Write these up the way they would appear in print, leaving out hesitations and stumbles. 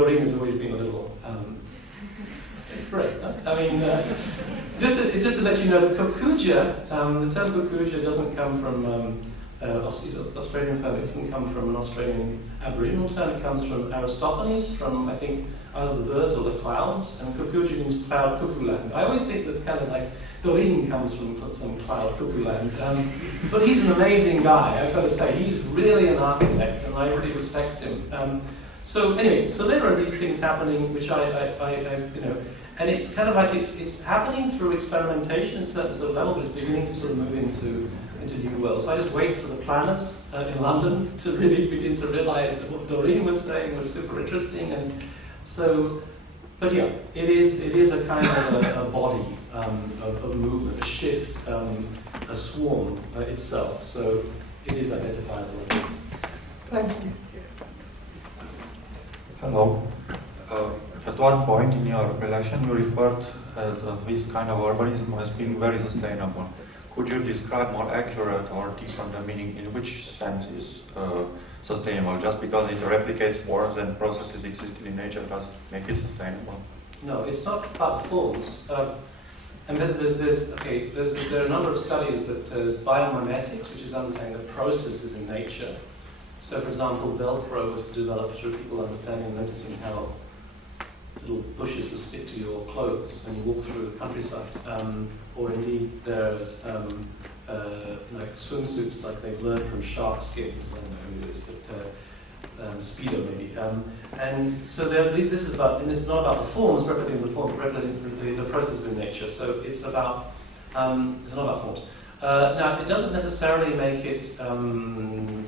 Doreen has always been a little, it's great, huh? I mean, just to let you know, Kukuja, the term Kukuja doesn't come from Australian term. It doesn't come from an Australian Aboriginal term. It comes from Aristophanes, from I think either the birds or the clouds. And Kukuja means cloud cuckoo land. I always think that kind of like Doreen comes from some cloud cuckoo land. But he's an amazing guy. I've got to say, he's really an architect, and I really respect him. So anyway, so there are these things happening, which I you know. And it's kind of like it's happening through experimentation in certain sort of level, but it's beginning to sort of move into new worlds. So I just wait for the planets in London to really begin to realize that what Doreen was saying was super interesting. And so, but yeah, it is a kind of a body of movement, a shift, a swarm itself. So it is identifiable as this. Thank you. Hello. At one point in your relation, you referred to this kind of urbanism as being very sustainable. Could you describe more accurate or different the meaning in which sense is sustainable? Just because it replicates forms and processes existing in nature does it make it sustainable? No, it's not about forms. And then there are a number of studies that there's biomimetics, which is understanding the processes in nature. So, for example, Velcro was developed through people understanding and noticing how little bushes will stick to your clothes when you walk through the countryside. Or indeed there's like swimsuits, like they've learned from shark skins, I don't know who it is, but Speedo maybe. And so this is about, and it's not about the forms, replicating the form, but replicating the processes in nature. So it's about, it's not about forms. Now, it doesn't necessarily make it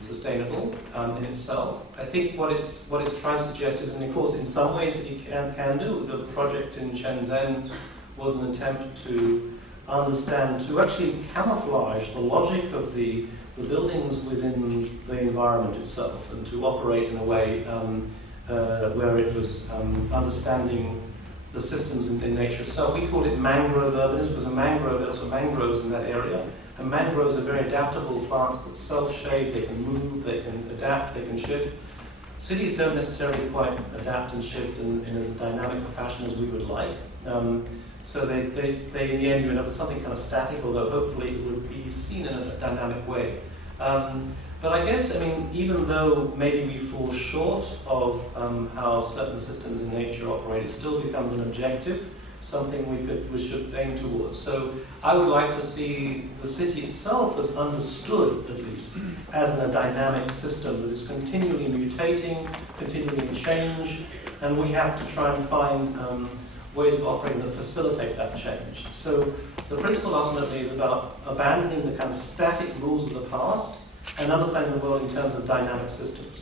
sustainable in itself. I think what it's trying to suggest is, and of course, in some ways it can do. The project in Shenzhen was an attempt to understand, to actually camouflage the logic of the buildings within the environment itself, and to operate in a way where it was understanding the systems in nature itself. We called it mangrove urbanism because there's mangroves in that area. And mangroves are very adaptable plants that self-shade, they can move, they can adapt, they can shift. Cities don't necessarily quite adapt and shift in as dynamic a fashion as we would like. So they in the end you end up with something kind of static, although hopefully it would be seen in a dynamic way. But I guess, I mean, even though maybe we fall short of how certain systems in nature operate, it still becomes an objective, something we should aim towards. So I would like to see the city itself as understood, at least, as a dynamic system that is continually mutating, continually in change, and we have to try and find ways of operating that facilitate that change. So the principle ultimately is about abandoning the kind of static rules of the past and understanding the world in terms of dynamic systems.